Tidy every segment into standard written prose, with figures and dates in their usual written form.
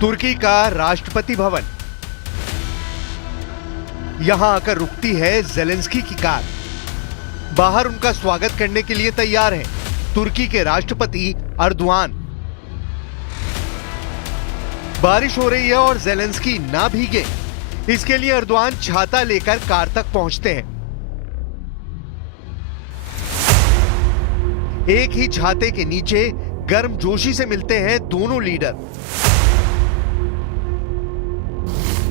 तुर्की का राष्ट्रपति भवन। यहां आकर रुकती है ज़ेलेंस्की की कार। बाहर उनका स्वागत करने के लिए तैयार हैं तुर्की के राष्ट्रपति अर्दोआन। बारिश हो रही है और ज़ेलेंस्की ना भीगे, इसके लिए अर्दोआन छाता लेकर कार तक पहुंचते हैं। एक ही छाते के नीचे गर्मजोशी से मिलते हैं दोनों लीडर।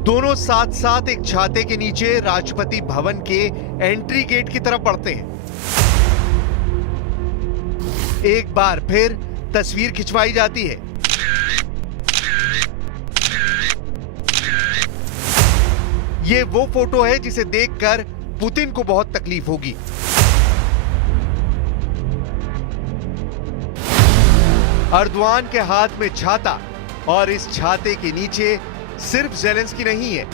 दोनों साथ साथ एक छाते के नीचे राष्ट्रपति भवन के एंट्री गेट की तरफ बढ़ते हैं। एक बार फिर तस्वीर खिंचवाई जाती है। ये वो फोटो है जिसे देखकर पुतिन को बहुत तकलीफ होगी। अर्दोआन के हाथ में छाता, और इस छाते के नीचे सिर्फ ज़ेलेंस्की नहीं है,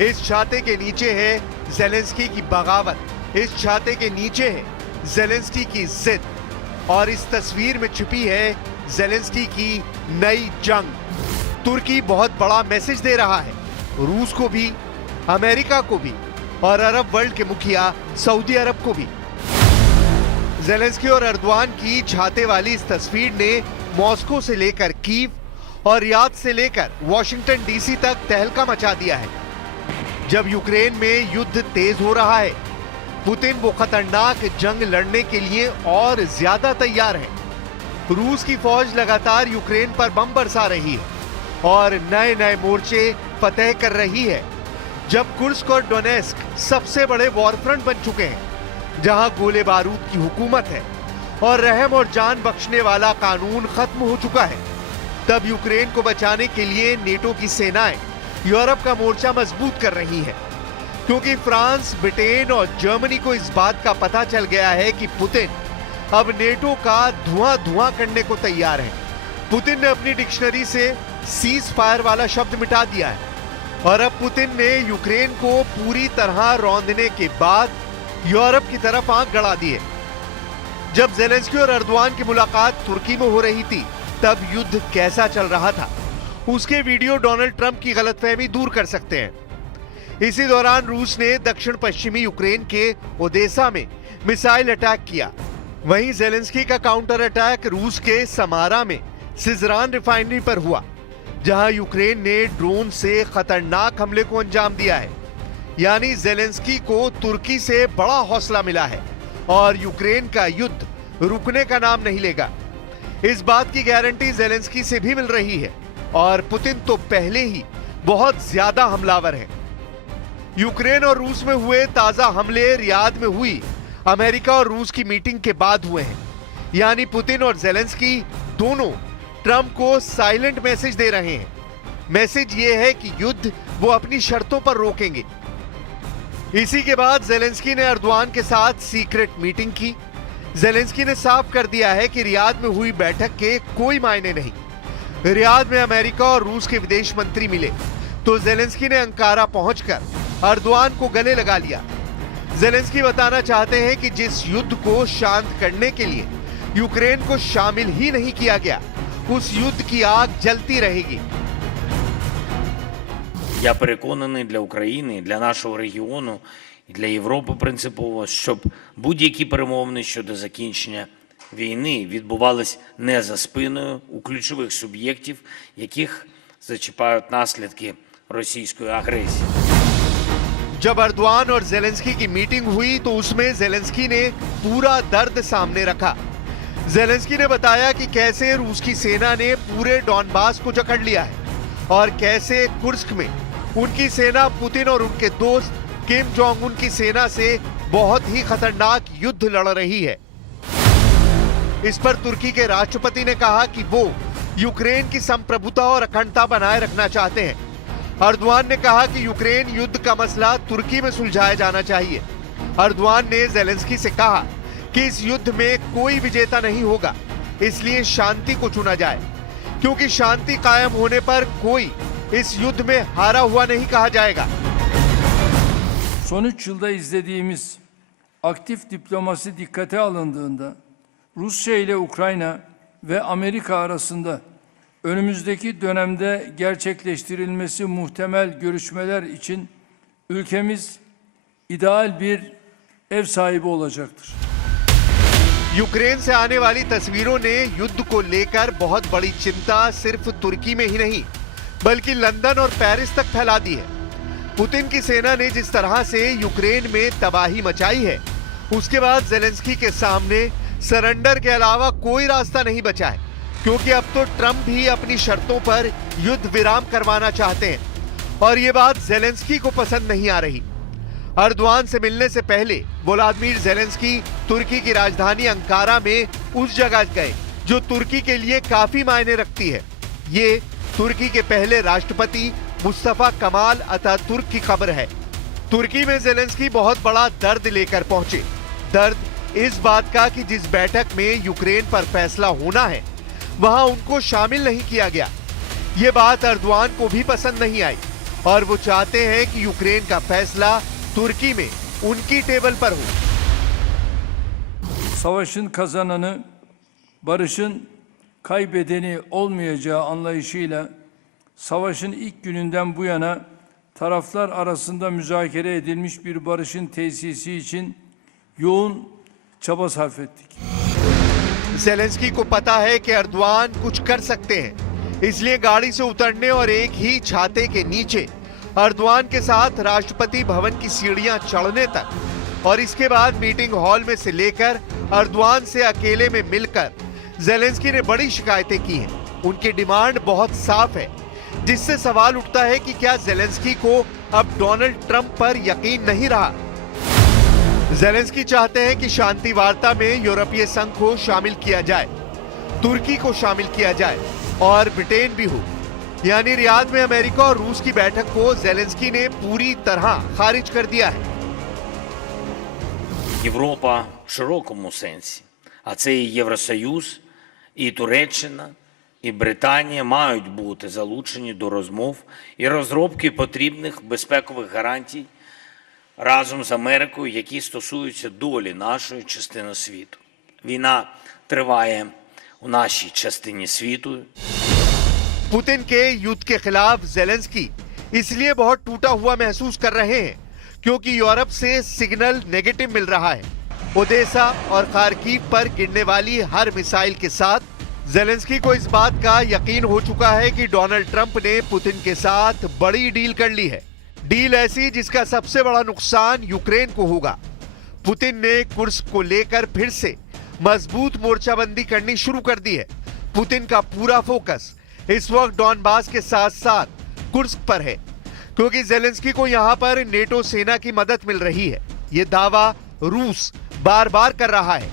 इस छाते के नीचे है ज़ेलेंस्की की बगावत, इस छाते के नीचे है ज़ेलेंस्की की जिद, और इस तस्वीर में छिपी है ज़ेलेंस्की की नई जंग। तुर्की बहुत बड़ा मैसेज दे रहा है, रूस को भी, अमेरिका को भी, और अरब वर्ल्ड के मुखिया सऊदी अरब को भी। ज़ेलेंस्की और अर्दोआन की छाते वाली इस तस्वीर ने मॉस्को से लेकर कीव और रियाद से लेकर वॉशिंगटन डीसी तक तहलका मचा दिया है। जब यूक्रेन में युद्ध तेज हो रहा है, पुतिन वो खतरनाक जंग लड़ने के लिए और ज्यादा तैयार है। रूस की फौज लगातार यूक्रेन पर बम बरसा रही है और नए नए मोर्चे फतेह कर रही है। जब कुर्स्क और डोनेस्क सबसे बड़े वॉरफ्रंट बन चुके हैं, जहां गोले बारूद की हुकूमत है और रहम और जान बख्शने वाला कानून खत्म हो चुका है, तब यूक्रेन को बचाने के लिए नेटो की सेनाएं यूरोप का मोर्चा मजबूत कर रही हैं, क्योंकि फ्रांस, ब्रिटेन और जर्मनी को इस बात का पता चल गया है कि पुतिन अब नेटो का धुआं धुआं करने को तैयार है। पुतिन ने अपनी डिक्शनरी से सीज फायर वाला शब्द मिटा दिया है, और अब पुतिन ने यूक्रेन को पूरी तरह रौंदने के बाद यूरोप की तरफ आंख गड़ा दी है। जब ज़ेलेंस्की और अर्दोआन की मुलाकात तुर्की में हो रही थी, तब युद्ध कैसा चल रहा था, उसके वीडियो डोनाल्ड ट्रंप की गलतफहमी दूर कर सकते हैं। इसी दौरान रूस ने दक्षिण पश्चिमी यूक्रेन के ओदेसा में मिसाइल अटैक किया। वहीं ज़ेलेंस्की का काउंटर अटैक रूस के समारा में सिजरान रिफाइनरी पर हुआ, जहां यूक्रेन ने ड्रोन से खतरनाक हमले को अंजाम दिया है। यानी ज़ेलेंस्की को तुर्की से बड़ा हौसला मिला है और यूक्रेन का युद्ध रुकने का नाम नहीं लेगा। इस बात की गारंटी ज़ेलेंस्की से भी मिल रही है, और पुतिन तो पहले ही बहुत ज्यादा हमलावर है। यूक्रेन और रूस में हुए ताजा हमले रियाद में हुई अमेरिका और रूस की मीटिंग के बाद हुए हैं। यानी पुतिन और ज़ेलेंस्की दोनों ट्रंप को साइलेंट मैसेज दे रहे हैं। मैसेज ये है कि युद्ध वो अपनी शर्तों पर रोकेंगे। इसी के बाद ज़ेलेंस्की ने अर्दोआन के साथ सीक्रेट मीटिंग की। ज़ेलेंस्की ने साफ कर दिया है कि रियाद में हुई बैठक के कोई मायने नहीं। रियाद में अमेरिका और रूस के विदेश मंत्री मिले, तो ज़ेलेंस्की ने अंकारा पहुंचकर अर्दोआन को गले लगा लिया। ज़ेलेंस्की बताना चाहते हैं कि जिस युद्ध को शांत करने के लिए यूक्रेन को शामिल ही नहीं किया गया, उस युद्ध की आग जलती रहेगी। Я переконаний, для України, для нашого регіону і для Європи принципово, щоб будь-які перемовини щодо закінчення війни відбувались не за спиною у ключових суб'єктів, яких зачіпають наслідки російської агресії. जब अर्दोआन और ज़ेलेंस्की की मीटिंग हुई, तो उसमें ज़ेलेंस्की ने पूरा दर्द सामने रखा। ज़ेलेंस्की ने बताया कि कैसे रूस की सेना ने पूरे डॉनबास को जकड़ लिया है और कैसे कुर्स्क में उनकी सेना पुतिन और उनके दोस्त किम जोंग उन की सेना से बहुत ही खतरनाक युद्ध लड़ रही है। इस पर तुर्की के राष्ट्रपति ने कहा कि वो यूक्रेन की संप्रभुता और अखंडता बनाए रखना चाहते हैं। अर्दोआन ने कहा कि यूक्रेन युद्ध का मसला तुर्की में सुलझाया जाना चाहिए। अर्दोआन ने ज़ेलेंस्की से कहा कि इस युद्ध में कोई विजेता नहीं होगा, इसलिए शांति को चुना जाए, क्योंकि शांति कायम होने पर कोई इस युद्ध में हारा हुआ नहीं कहा जाएगा। Son 3 yılda izlediğimiz aktif diplomasi dikkate alındığında Rusya ile Ukrayna ve Amerika arasında önümüzdeki dönemde gerçekleştirilmesi muhtemel görüşmeler için ülkemiz ideal bir ev sahibi olacaktır. Ukraine से आने वाली तस्वीरों ने युद्ध को लेकर बहुत बड़ी चिंता सिर्फ तुर्की में ही नहीं बल्कि लंदन और पेरिस तक फैला दी है। पुतिन की सेना ने जिस तरह से यूक्रेन में तबाही मचाई है, उसके बाद जेलेंस्की के सामने सरेंडर के अलावा कोई रास्ता नहीं बचा है, क्योंकि अब तो ट्रंप भी अपनी शर्तों पर युद्ध विराम करवाना चाहते हैं और ये बात जेलेंस्की को पसंद नहीं आ रही। अर्दवान से मिलने से पहले व्लादिमीर जेलेंस्की तुर्की की राजधानी अंकारा में उस जगह गए जो तुर्की के लिए काफी मायने रखती है। ये तुर्की के पहले राष्ट्रपति मुस्तफा कमाल अतातुर्क की खबर है। तुर्की में जेलेंस्की बहुत बड़ा दर्द लेकर पहुंचे। दर्द इस बात का कि जिस बैठक में यूक्रेन पर फैसला होना है वहां उनको शामिल नहीं किया गया। ये बात अर्दवान को भी पसंद नहीं आई और वो चाहते हैं कि यूक्रेन का फैसला तुर्की में उनकी टेबल पर हो। Savaşın kazananı, barışın kaybedeni olmayacağı anlayışıyla savaşın ilk gününden bu yana taraflar arasında müzakere edilmiş bir barışın tesisi için yoğun çaba sarf ettik. Zelensky को पता है कि अर्दवान कुछ कर सकते हैं, इसलिए गाड़ी से उतरने और एक ही छाते के नीचे अर्दवान के साथ राष्ट्रपति भवन की सीढ़ियां चढ़ने तक और इसके बाद मीटिंग हॉल में से लेकर अर्दवान से अकेले में मिलकर जेलेंस्की ने बड़ी शिकायतें की हैं। उनकी डिमांड बहुत साफ है, जिससे सवाल उठता है कि क्या जेलेंस्की को अब डोनाल्ड ट्रंप पर यकीन नहीं रहा। जेलेंस्की चाहते हैं कि शांति वार्ता में यूरोपीय संघ को शामिल किया जाए, तुर्की को शामिल किया जाए और ब्रिटेन भी हो। यानी रियाद में अमेरिका और रूस की बैठक को जेलेंस्की ने पूरी तरह खारिज कर दिया है। Європа в широкому сенсі, а це і Євросоюз, і Туреччина, і Британія мають бути залучені до розмов і розробки потрібних безпекових гарантій разом з Америкою, які стосуються долі нашої частини світу. Війна триває у нашій частині світу. पुतिन के युद्ध के खिलाफ जेलेंस्की इसलिए बहुत टूटा हुआ महसूस कर रहे हैं क्योंकि यूरोप से सिग्नल नेगेटिव मिल रहा है। ओडेसा और खार्किव पर गिरने वाली हर मिसाइल के साथ जेलेंस्की को इस बात का यकीन हो चुका है कि डोनाल्ड ट्रंप ने पुतिन के साथ बड़ी डील कर ली है। डील ऐसी जिसका सबसे बड़ा नुकसान यूक्रेन को होगा। पुतिन ने कुर्स्क को लेकर फिर से मजबूत मोर्चाबंदी करनी शुरू कर दी है। पुतिन का पूरा फोकस इस वक्त डॉनबास के साथ साथ कुर्स्क पर है, क्योंकि जेलेंस्की को यहां पर नेटो सेना की मदद मिल रही है। ये दावा रूस बार बार कर रहा है।